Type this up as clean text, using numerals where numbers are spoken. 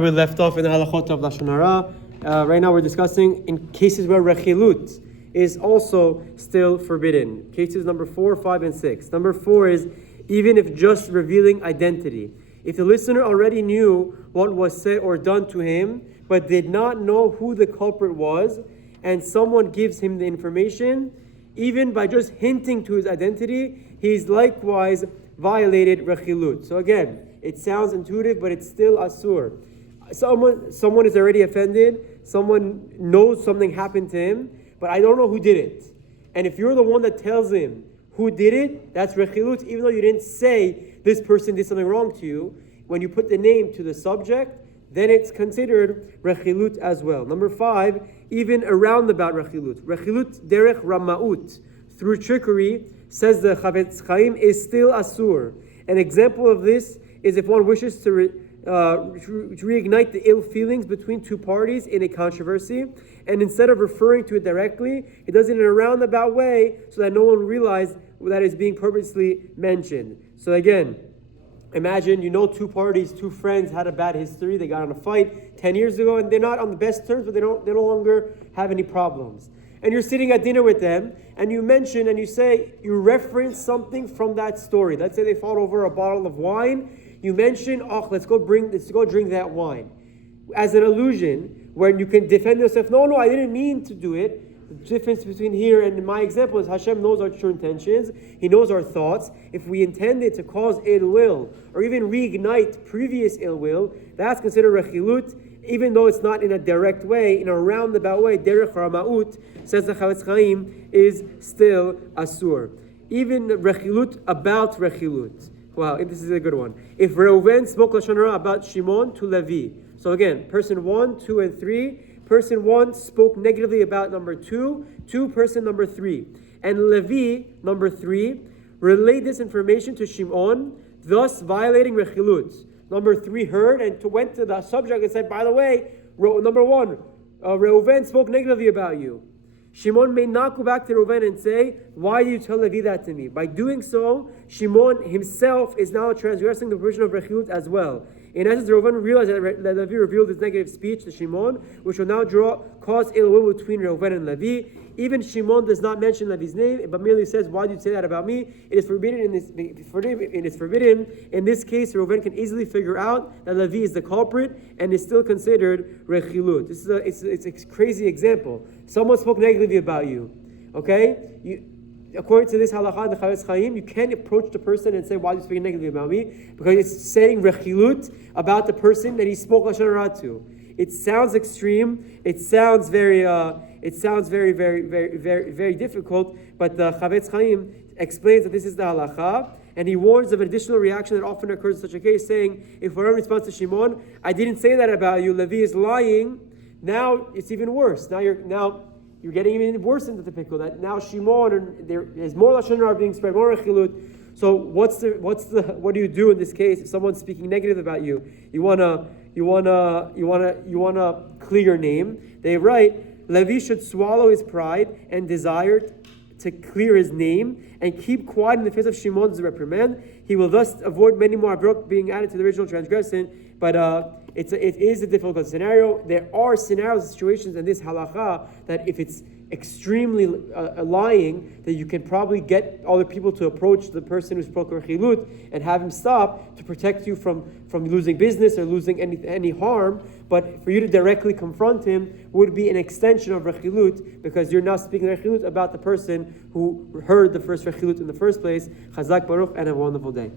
We left off in the Halachot of Lashon Hara. Right now we're discussing in cases where Rechilut is also still forbidden. Cases number 4, 5, and 6. Number 4 is even if just revealing identity. If the listener already knew what was said or done to him, but did not know who the culprit was, and someone gives him the information, even by just hinting to his identity, he's likewise violated Rechilut. So again, it sounds intuitive, but it's still Assur. Someone is already offended, someone knows something happened to him, but I don't know who did it. And if you're the one that tells him who did it, that's Rechilut, even though you didn't say this person did something wrong to you. When you put the name to the subject, then it's considered Rechilut as well. Number 5, even a roundabout Rechilut. Rechilut derech Ramaut, through trickery, says the Chafetz Chaim, is still Assur. An example of this is if one wishes to reignite the ill feelings between two parties in a controversy, and instead of referring to it directly, he does it in a roundabout way so that no one realizes that is being purposely mentioned. So again, imagine two parties, two friends had a bad history. They got in a fight 10 years ago, and they're not on the best terms, but they no longer have any problems. And you're sitting at dinner with them, and you mention and you reference something from that story. Let's say they fought over a bottle of wine. You mention, let's go drink that wine, as an allusion where you can defend yourself. No, I didn't mean to do it. The difference between here and my example is Hashem knows our true intentions. He knows our thoughts. If we intended to cause ill will or even reignite previous ill will, that's considered Rechilut, even though it's not in a direct way, in a roundabout way. Derech Ramaut, says the Chafetz Chaim, is still Assur. Even Rechilut about Rechilut. Wow, this is a good one. If Reuven spoke Lashon Hara about Shimon to Levi. So again, person 1, 2, and 3. Person 1 spoke negatively about number 2 to person number 3. And Levi, number 3, relayed this information to Shimon, thus violating Rechilut. Number 3 heard and went to the subject and said, by the way, number 1, Reuven spoke negatively about you. Shimon may not go back to Reuven and say, why did you tell Levi that to me? By doing so, Shimon himself is now transgressing the provision of Rechilut as well. In essence, Reuven realized that Levi revealed his negative speech to Shimon, which will now cause ill will between Reuven and Levi. Even Shimon does not mention Levi's name, but merely says, why did you say that about me? It is forbidden in this. It is forbidden. In this case, Reuven can easily figure out that Levi is the culprit and is still considered Rechilut. This is it's a crazy example. Someone spoke negatively about you. Okay? According to this halakha and the Chafetz Chaim, you can't approach the person and say, why are you speaking negatively about me? Because it's saying Rechilut about the person that he spoke Lashon Hara to. It sounds extreme. It sounds very, very, very, very, very difficult. But the Chafetz Chaim explains that this is the halakha, and he warns of an additional reaction that often occurs in such a case, saying, if whatever response to Shimon, I didn't say that about you, Levi is lying. Now it's even worse. Now you're getting even worse into the pickle. That now Shimon and there's more Lashon Hara being spread, more Rechilut. So what do you do in this case if someone's speaking negative about you? You wanna clear your name. They write, Levi should swallow his pride and desire to clear his name and keep quiet in the face of Shimon's reprimand. He will thus avoid many more avrot being added to the original transgression. But it is a difficult scenario. There are scenarios and situations in this halakha that if it's extremely lying, that you can probably get other people to approach the person who spoke Rechilut and have him stop to protect you from losing business or losing any harm. But for you to directly confront him would be an extension of Rechilut, because you're now speaking Rechilut about the person who heard the first Rechilut in the first place. Chazak Baruch, and have a wonderful day.